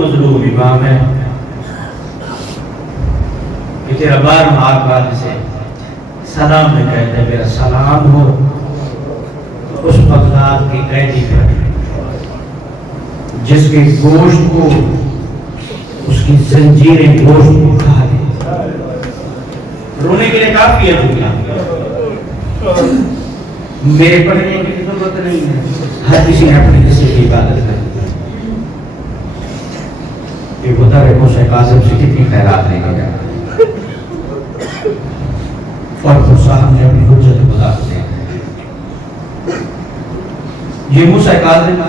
مظلوم امام ہے کہ تیرا بار بعد سے سلام میں کہتے ہیں میرا سلام ہو اس بغداد کی قیدی پر جس کے گوشت کو اس کی زنجیریں گوشت کو کھا دیں. رونے کے لیے کافی ہے دنیا. میرے پڑھنے کی ضرورت نہیں ہے. ہر کسی نے اپنے کسی کی عبادت کرنی ہے. یہ بتا رہے موسیٰ کاظم سے کتنی خیرات لے گیا اور موسیٰ ہم نے اپنی حجت بتا دیں. یہ موسیٰ کاظم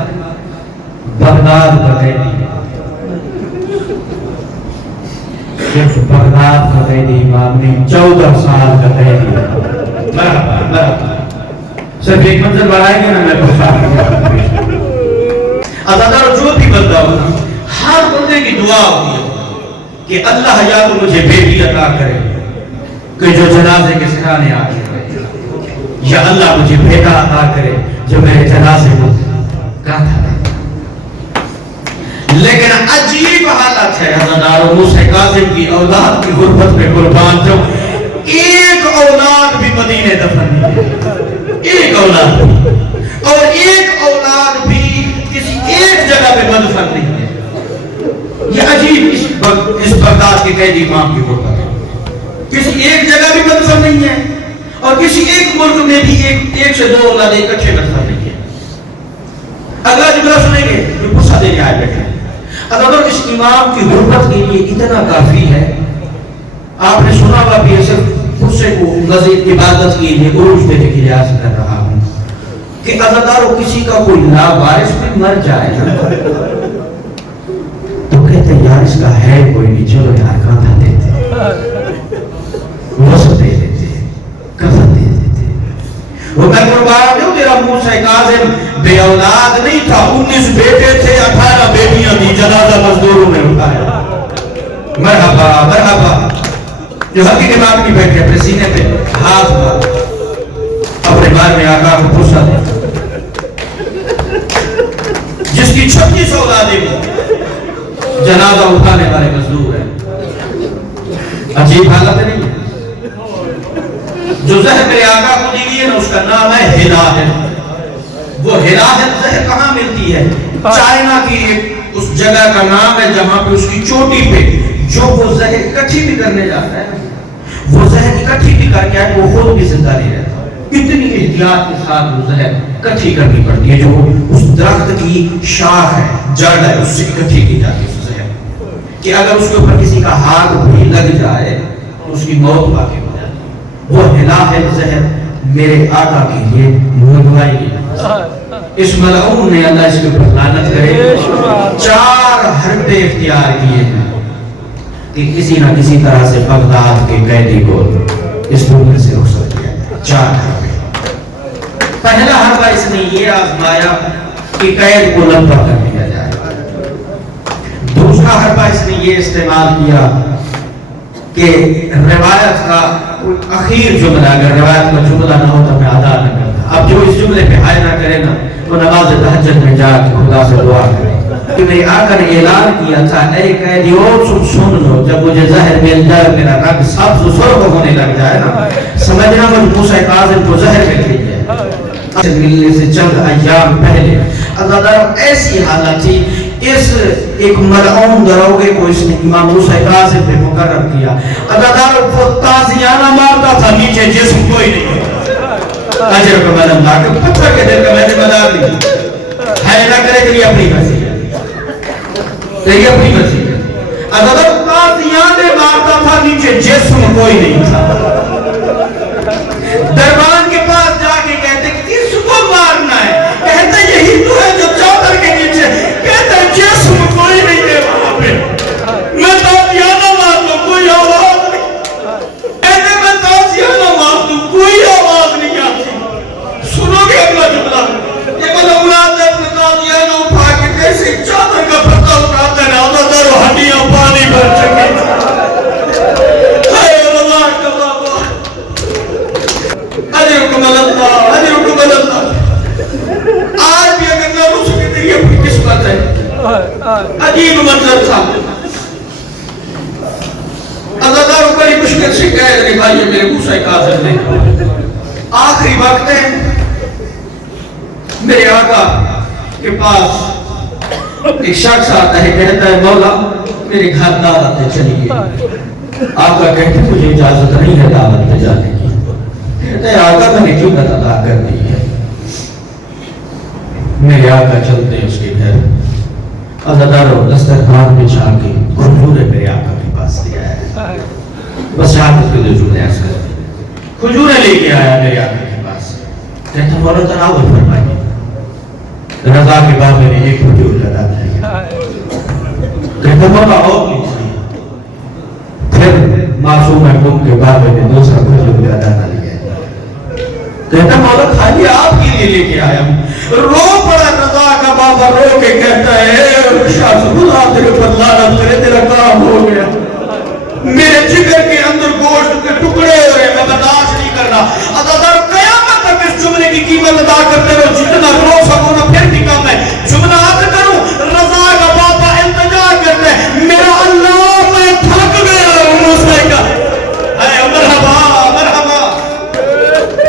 بغداد کا قیدی صرف بغداد کا قیدی امام نے 14 سال کا قیدی. صرف ایک منظر بڑھائیں گے نا میں عزادار جو بھی بندہ ہونا ہر بندے کی دعا ہوتی ہے کہ اللہ یا تو مجھے بیٹی عطا کرے کہ جو جنازے کے سرانے آ جائے یا اللہ مجھے بیٹا عطا کرے جو میرے جنازے کو گاتا رہے. لیکن عجیب حالت ہے عزادار موسیٰ کاظم کی اولاد کی غربت میں قربان جو ایک اولاد بھی مدینے دفن نہیں ہے. ایک اولاد بھی اور ایک اولاد بھی کسی ایک جگہ پہ مدفن نہیں ہے. یہ عجیب اس بغداد کے قیدی امام کی غربت ہے. کسی ایک جگہ بھی مدفن نہیں ہے اور کسی ایک ملک میں بھی ایک سے دو اولاد اکٹھے مدفن نہیں ہے. اگلا جملہ سنیں گے جو غصہ دینے آئے بیٹھے. اگر اس امام کی غربت کے لیے اتنا کافی ہے. آپ نے سنا ہوا بھی صرف غصے کو مزید عبادت کے لیے عروج دینے کی ریاض کر رہا ہوں کہ عزادارو کسی کا کوئی لاوارث بھی مر جائے تو کہتے ہیں یار اس کا ہے کوئی نہیں چلو یار کاندھا دیتے وصف دے دیتے کفن دے دیتے. وہ میں قربان ہوں تیرا موسیٰ کاظم بے اولاد نہیں تھا. 19 بیٹے تھے 18 بیٹیاں تھی. جنازہ مزدوروں نے اٹھایا. مرحبا مرحبا. جو حقیقی امام کی بیٹھے اپنے سینے پہ ہاتھ مار اپنے بار میں آقا کو پوچھا دے جس کی 36 اولادیں جنازہ اٹھانے والے مزدور ہیں. عجیب حالت نہیں ہے. جو زہر میرے آقا کو دی گئی ہے نا اس کا نام ہے ہلاہت. وہ ہلاہت زہر کہاں ملتی ہے؟ چائنا کی اس جگہ کا نام ہے جہاں پہ اس کی چوٹی پہ جو وہ زہر اکٹھی بھی کرنے جاتا ہے وہ زہر اکٹھی بھی کر کے آئے وہ خود بھی زندہ نہیں رہتا. اتنی احتیاط کے ساتھ وہ زہر اکٹھی کرنی پڑتی ہے جو اس درخت کی شاخ ہے جڑ ہے اس سے اکٹھی کی جاتی ہے زہر کہ اگر اس کے اوپر کسی کا ہاتھ بھی لگ جائے تو اس کی موت واقع ہو جاتی ہے. وہ ہلاہت زہر میرے آقا کے لیے منگوائی گئی. اس ملعون نے اللہ اس کے اوپر لعنت کرے 4 حربے اختیار کیے ہیں کہ کسی نہ کسی طرح سے بغداد کے قیدی کو اس ملک سے رخصت کیا جائے. 4 حربے. پہلا حربہ اس نے یہ آزمایا کہ قید کو لمبا کر دیا جائے. دوسرا حربہ اس نے یہ استعمال کیا کہ روایت کا کوئی اخیر جملہ اگر روایت کا جملہ نہ ہو تو میں ادا نہ کرتا. اب جو اس جملے پہ ہائے نہ کرے نا تو نماز تہجد میں جا کے خدا سے دعا کرے کہ میرے آقا نے اعلان کیا تھا اے قیدیوں سن لو جب مجھے زہر مل جائے میرا رنگ سبز سرخ ہونے لگ جائے نا سمجھنا مجھ موسیٰ کاظم کو زہر مل گئی ہے. ملنے سے چند ایام پہلے عزادار ایسی حالت تھی اس ایک ملعون دروگے کو اس نے امام موسیٰ کاظم پہ مقرر کیا. عزادار وہ تازیانہ مارتا تھا نیچے جسم کوئی نہیں ہوتا. اجر کو مدم لا کے پتھر کے دل کا میں نے مدار دی ہے نہ کرے تیری اپنی مرضی تیری اپنی مرضی. عزادار تازیانہ مارتا تھا نیچے جسم کوئی نہیں تھا. دربان کے پاس جا کے کہتے کس کو مارنا ہے؟ کہتے یہی تو ہے جو چادر کے نیچے. کہتے جسم کوئی نہیں ہے وہاں پہ. میں تازیانہ مار دوں کوئی آواز نہیں. کہتے میں تازیانہ مار دوں کوئی آواز نہیں آتی. سنو گے اگلا جملہ یہ بلا اولاد نے اپنے تازیانہ اٹھا کے کیسے چادر کا پتہ اٹھاتا ہے عزادار و ہڈیاں پانی بھر چکی. تھا. عزاداروں بڑی مشکل سے قید نکالیے میرے موسیٰ کاظم نے. آخری وقت ہے میرے آقا کے پاس ایک شخص آتا ہے, کہتا ہے مولا میرے گھر دعوت پہ چلیے. آقا کہتے مجھے اجازت نہیں ہے دعوت پہ جانے کی. کہتا ہے آقا میں نے قیمت ادا کر دی ہے. میرے آقا چلتے ہیں اس کے گھر. عزاداروں دسترخوان میں جا کے کھجوریں میرے آقا کے پاس لے آیا. بس آپ اس کے دل ایسا کرتے کھجوریں لے کے آیا میرے آقا کے پاس. کہتا مولا تناول فرمائیے. رضا کے بابے نے ایک کھجور لگا دیا. کہتا مولا اور لیجیے. پھر معصوم محبوب کے بابے نے دوسرا کھجور کا دانا لیا. کہتا مولا خالی آپ کے لیے لے کے آیا ہوں. رو پڑا رضا کا بابا, رو کے کہتا ہے شاہ خدا تیرے پر لعنت کرے, تیرا کام ہو گیا. میرے جگر کے اندر گوشت کے ٹکڑے ہو رہے, میں برداشت نہیں کرنا. عزادار قیامت تک اس جملے کی قیمت ادا کرتے رہو. جتنا رو سکو نا پھر بھی کم ہے. جملہ عرض کروں, رضا کا بابا انتظار کرتے ہیں میرا اللہ میں تھک گیا ہوں. موسیٰ کا اے مرحبا مرحبا.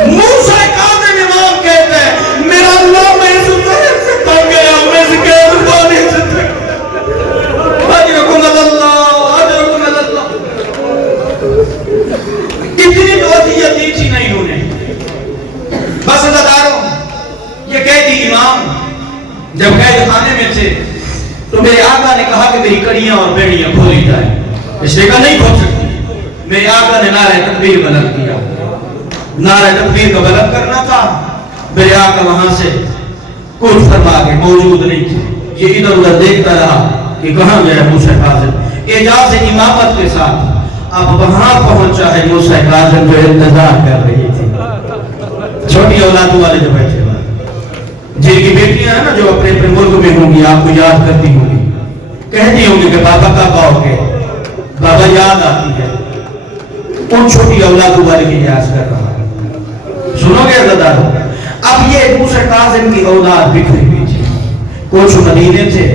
موسیٰ کاظم امام کہتے ہیں میرا اللہ میں اس زہر سے تھک گیا ہوں, میں اس قید خانے سے تھک. اجرکم اللہ اجرکم اللہ. اتنی توجیہ دی تھی نہیں انہوں نے. بس عزاداروں یہ قیدی امام جب قید خانے میں تھے تو میرے آقا نے کہا کہ میری کڑیاں اور بیڑیاں کھولی جائیں. اس نے کہا نہیں کھول سکتی. میرے آقا نے نعرہ تکبیر بلند کیا. نعرہ تکبیر کا بلند کرنا تھا. میرے آقا وہاں سے کچھ فرما کے موجود نہیں تھے. یہ ادھر ادھر دیکھتا رہا کہ کہاں گیا موسیٰ کاظم. اعجاز امامت کے ساتھ اب وہاں پہنچا ہے موسیٰ کاظم جو انتظار کر رہی تھی. چھوٹی اولادوں والے جو بیٹھے ہوئے جن کی بیٹیاں ہیں نا جو اپنے اپنے ملک میں ہوں گی, آپ کو یاد کرتی ہوں گی, کہتی ہوں گی کہ بابا کب آؤ گے, بابا یاد آتی ہے. ان چھوٹی اولادوں والے کی یاد کر رہا ہے. سنو گے عزاداروں, اب یہ موسیٰ کاظم کی اولاد بکھری ہوئی تھی. کچھ مدینے تھے,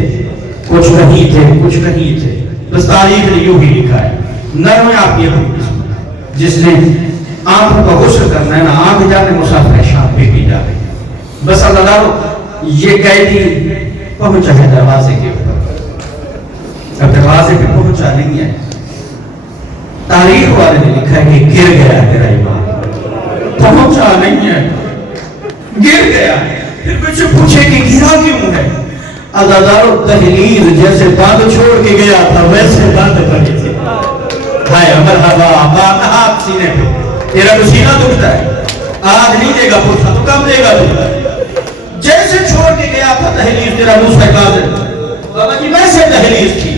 کچھ کہیں تھے, کچھ کہیں تھے. بس تاریخ نے یوں ہی لکھا ہے. نرم آپ یہ قسمت جس نے آنکھوں کا غسل کرنا ہے نا, آنکھ جانے مسافر شام بھی کی جا رہی. بس عزاداروں یہ قیدی پہنچا ہے دروازے کے اوپر. اب دروازے پہ پہنچا نہیں ہے. تاریخ والے نے لکھا ہے کہ گر گیا میرا ایمان. پہنچا نہیں ہے, گر گیا. پھر مجھ سے پوچھے کہ گرا کیوں ہے. عزاداروں دہلیز جیسے بند چھوڑ کے گیا تھا ویسے بند پڑی تھی. ہائے مرحبا, ہاتھ سینے پہ. تیرا تو سینہ دکھتا ہے, آج نہیں دے گا پوچھا تو کم دے گا تو. جیسے چھوڑ کے گیا تھا دہلیز تیرا موسیٰ کاظم, بابا جی ویسے دہلیز تھی.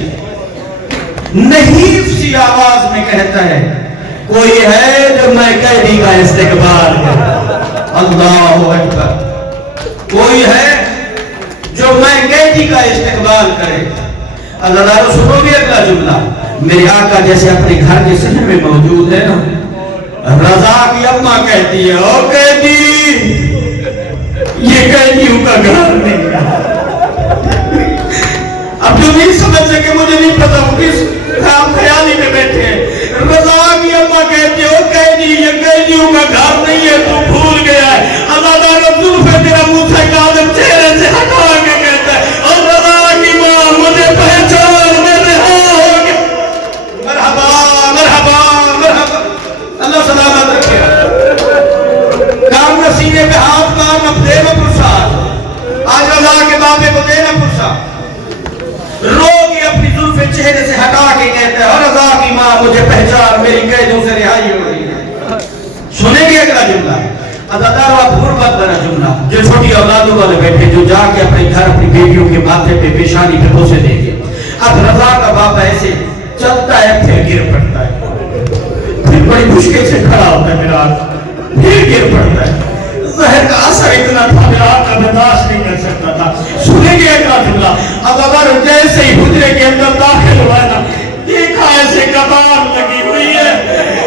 نحیف سی آواز میں کہتا ہے کوئی ہے جو میں قیدی کا استقبال کرے. اللہ اکبر. کوئی ہے جو میں قیدی کا استقبال کرے. عزاداروں سنو گے اگلا جملہ. میرے آقا جیسے اپنے گھر کے صحن میں موجود ہے نا, رضا کی اماں کہتی ہے او قیدی یہ قیدیوں کا گھر نہیں ہے. اب جو نہیں سمجھ سکے مجھے نہیں پتا وہ کس خام خیالی میں بیٹھے ہیں. رضا کی اماں کہتی ہے او قیدی یہ قیدیوں کا گھر نہیں ہے, تو بھول گیا ہے. عزاداروں زلف تیرا موسیٰ کاظم چہرے سے ہٹا کے کہتا ہے اور رضا کی ماں مجھے پہچان میں رہا ہو گیا. مرحبا مرحبا مرحبا. اللہ سلامت رکھے. کام نہ سینے پہ ہاتھ, کام نہ دے نہ پرساد. آج رضا کے بابے کو دے نہ پرساد. رو کے اپنی زلفے چہرے سے ہٹا کے کہتے ہیں اور رضا کی ماں مجھے پہچان, میری قیدوں سے رہائی ہو رہی ہے. سنیں گے اگلا جملہ. عزاداروں اب غربت بنا جملہ. جو چھوٹی اولادوں والے بیٹھے جو جا کے اپنے گھر اپنی بیٹیوں کے ماتھے پہ پیشانی پہ بوسے دیں گے. اب رضا کا باپ ایسے چلتا ہے پھر گر پڑتا ہے, پھر بڑی مشکل سے کھڑا ہوتا ہے, میرا پھر گر پڑتا ہے. زہر کا اثر اتنا تھا میرا آقا برداشت نہیں کر سکتا تھا. سنیں گے اگلا جملہ. اب اگر جیسے ہی حجرے کے اندر داخل ہوا ہے نا, دیکھا ایسے کبار لگی ہوئی ہے,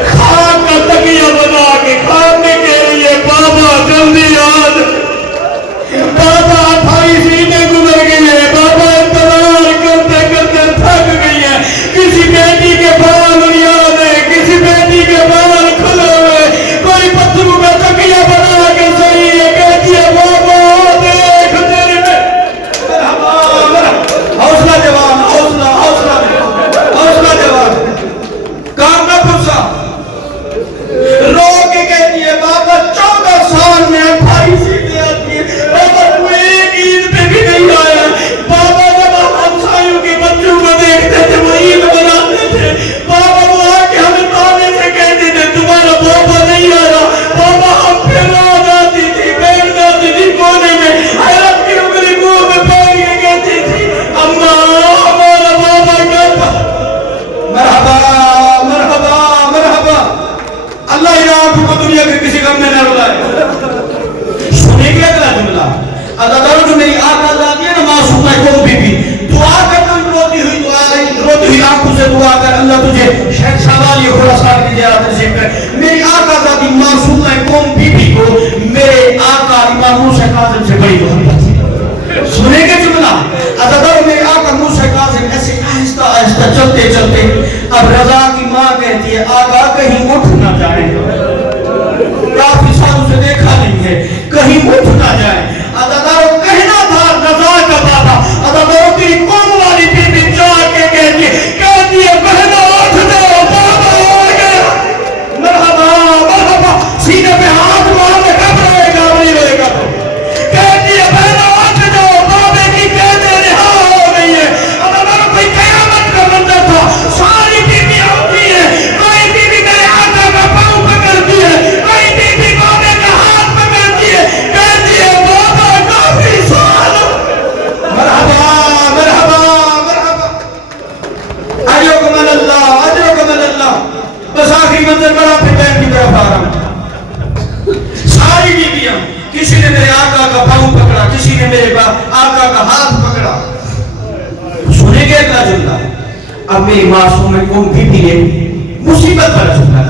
خاک کا تکیہ بنا کے کھانے کے لیے بابا جلدی آج, بابا 28 سینے گزر گئی ہے, بابا انتظار ہوئی آنکھوں سے دعا کر اللہ تجھے شہر شاوالی خراسان کی زیارت نصیب کر۔ میری آقا ذاتی معصومہ قوم بی بی کو میرے آقا امام موسیٰ کاظم سے بڑی محبت تھی۔ سنیں گے جملہ عزادار میرے آقا موسیٰ کاظم ایسے آہستہ آہستہ چلتے چلتے اب رضا کی ماں کہتی ہے آقا کہیں اٹھ نہ جائے، کافی سالوں سے دیکھا نہیں ہے، کہیں اٹھ نہ جائے۔ عزاداروں کہنا تھا رضا کا بابا، عزاداروں کی قوم والی بی بی جا کے کہتی ہے بہنوں اٹھ جاؤ بابا آ گیا، مرحبا مرحبا، سینے پہ ہاتھ مار کے کب روئے گا نہیں روئے گا، کہتی ہے بہنوں اٹھ جاؤ بابے کی کہتے رہا ہو گئی ہے۔ عزاداروں کوئی قیامت کا منظر تھا، ساری بی بی ہوتی ہے، کوئی بی بی میرے آقا کا پاؤں پکڑتی ہے، کوئی بی بی بابے کا ہاتھ پکڑتی ہے، کہتی ہے بابا کافی سال، مرحبا مرحبا مرحبا، اجرکم اللہ اجرکم اللہ۔ بس آخری منظر بڑا پھر بین کی طرف آ رہا ہوں، ساری بیویاں کسی نے میرے آقا کا پاؤں پکڑا، کسی نے میرے آقا کا ہاتھ پکڑا۔ سنیں گے اگلا جملہ، اب میری معصوم قوم بی بی نے مصیبت پر جملہ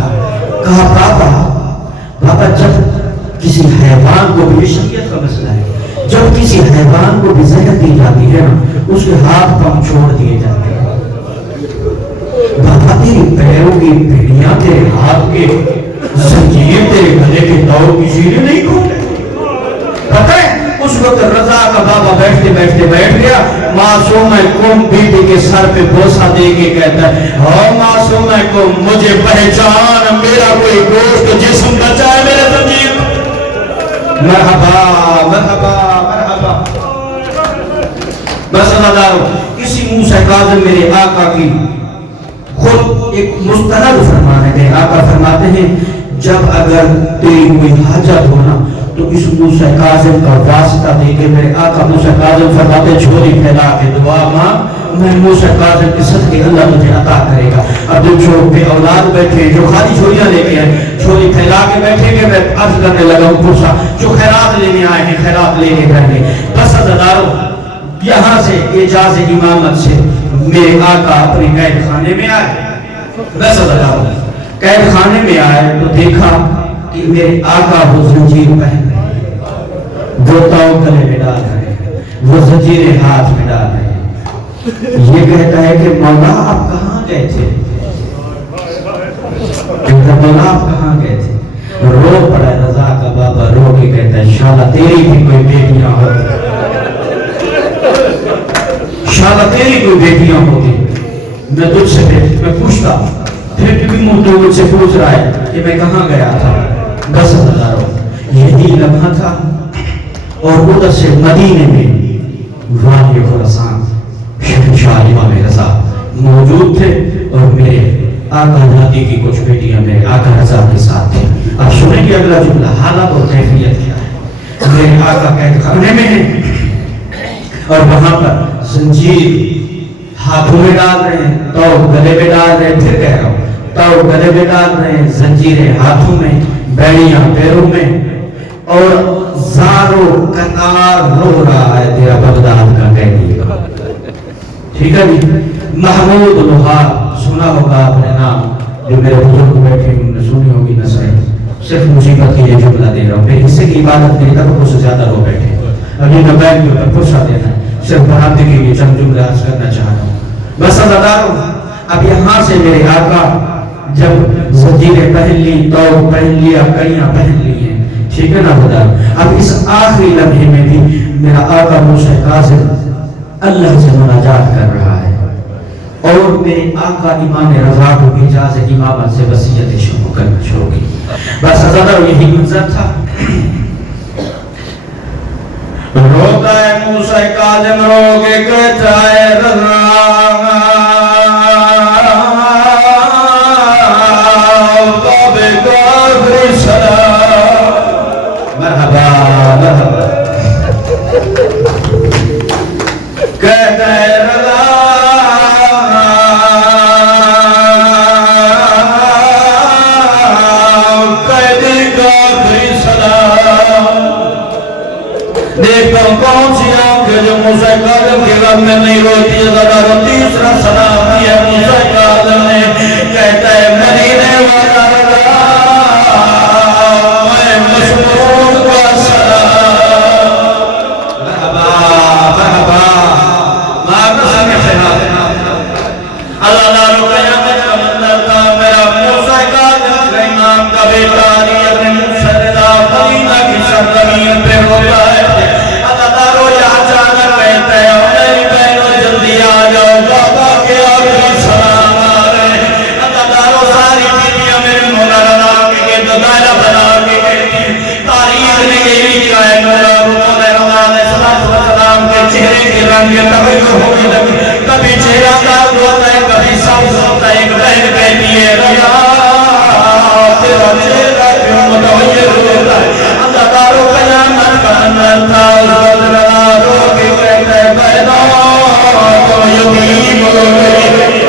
کہا بابا بابا جب کسی حیوان کو بھی شریعت کا مسئلہ ہے، جب کسی حیوان کو بھی زہر دی جاتی ہے نا اس کے ہاتھ پاؤں چھوڑ دیے جاتے ہیں، بابا تیری پیروں کی بھیڑیاں تیرے ہاتھ کے زنجیر تیرے گلے کے دور کی زیریں نہیں کھولے۔ پتہ ہے اس وقت رضا کا بابا بیٹھتے بیٹھتے بیٹھ گیا، معصوم قوم بی بی کے سر پہ بوسہ دے کے کہتا ہے او معصوم قوم مجھے پہچان، میرا کوئی گوشت جسم بچا ہے میرے زنجیر، مرحبا مرحبا مرحبا۔ بس اللہ دارو اسی موسیٰ کاظم میرے آقا کی خود ایک مستند فرمان ہے، میرے آقا فرماتے ہیں جب اگر تیری کوئی حاجت ہونا تو اس موسیٰ کاظم کا واسطہ دے کے، میرے آقا موسیٰ کاظم فرماتے جھولی پھیلا کے دعا مانگ، میں موسیٰ کاظم کے صدقے اللہ تجھے عطا کرے گا۔ اب جو بے اولاد بیٹھے جو خالی جھولیاں لے کے ہیں، جھولی پھیلا کے بیٹھے گے، میں عرض کرنے لگا ہوں پوچھا جو خیرات لینے آئے ہیں خیرات لے کے گھر میں۔ بس عزاداروں یہاں سے اعجاز امامت سے میرے آقا اپنے قید خانے میں آئے۔ بس عزاداروں قید خانے میں آئے تو دیکھا کہ میرے آقا وہ زنجیر پہن رہے ہیں، وہ تاؤ گلے میں ڈال رہے ہیں، وہ زنجیر ہاتھ میں ڈال رہے ہیں۔ یہ کہتا ہے کہ مولا آپ کہاں گئے تھے؟ کہتا مولا آپ کہاں گئے تھے؟ رو پڑا رضا کا بابا، رو کے کہتا ہے شالا تیری بھی کوئی بیٹیاں ہوتی، شالا تیری کوئی بیٹیاں ہوتی، میں تجھ سے میں پوچھتا پھر بھی منہ تو مجھ سے پوچھ رہا ہے کہ میں کہاں گیا تھا۔ بس ہزاروں یہی لمحہ تھا اور ادھر سے مدینے میں والی خراسان شہنشاہ امام رضا موجود تھے اور میرے آقا نادی کی کچھ بیٹیاں میرے آقا رضا کے ساتھ تھیں۔ اب سنیں گے اگلا جملہ، حالت اور کیفیت کیا ہے۔ میرے آقا قید خانے میں ہیں اور وہاں پر زنجیر ہاتھوں میں ڈال رہے ہیں، تو گلے میں ڈال رہے ہیں، پھر کہہ رہا ہوں تو گلے میں ڈال رہے ہیں، زنجیریں ہاتھوں میں، بیڑیاں پیروں میں، اور زارو قطار رو رہا ہے تیرا بغداد کا قیدی۔ ٹھیک ہے جی، محمود لوہار سنا ہوگا آپ نے نام، جو میرے بزرگ بیٹھے انہوں نے سنی ہوگی نسریں، صرف مصیبت کی یہ جملہ دے رہا ہوں، میرے حصے کی عبادت میری طرف سے زیادہ رو بیٹھے، ابھی میں بیٹھ کے اوپر پرسہ دینا ہے، صرف بڑھاتے کے لیے چند جملے عرض کرنا چاہ رہا ہوں۔ بس عزاداروں اب یہاں سے میرے آقا جب زنجیریں پہن لی، توق پہن لیا، کڑیاں پہن لی ہیں، ٹھیک ہے نا خدا، اب اس آخری لمحے میں بھی میرا آقا موسیٰ کاظم اللہ سے مناجات کر رہا ہے اور میرے آقا امام رضا کو اجاز امامت سے وصیت شروع کرنا شروع کی۔ بس عزاداروں یہی منظر تھا۔ روتا ہے موسیٰ کاظم رو کے کہتا ہے رضا بابے کافر سلام، مرحبا مرحبا، کہتا ہے رضا قیدی کافر سلام۔ دیکھتا ہوں کون سی آنکھ ہے جو موسیٰ کاظم کے غم میں نہیں روتی ہے، تیسرا سلام دیا کا دائرہ بنا کے کہتی ہے تاریخ نے یہ بھی کیا ہے السلام کے چہرے کے رنگ تغیر ہونے لگے کبھی چہرہ داغ ہوتا ہے کبھی سبز ہوتا ہے ایک بہن کہتی ہے ریا تیرا چہرہ کیوں متغیر ہوتا ہے اللہ دارو قیامت کا اندر تھا اس وقت رو کے کہتا ہے پیدا تو یقین ہو گئی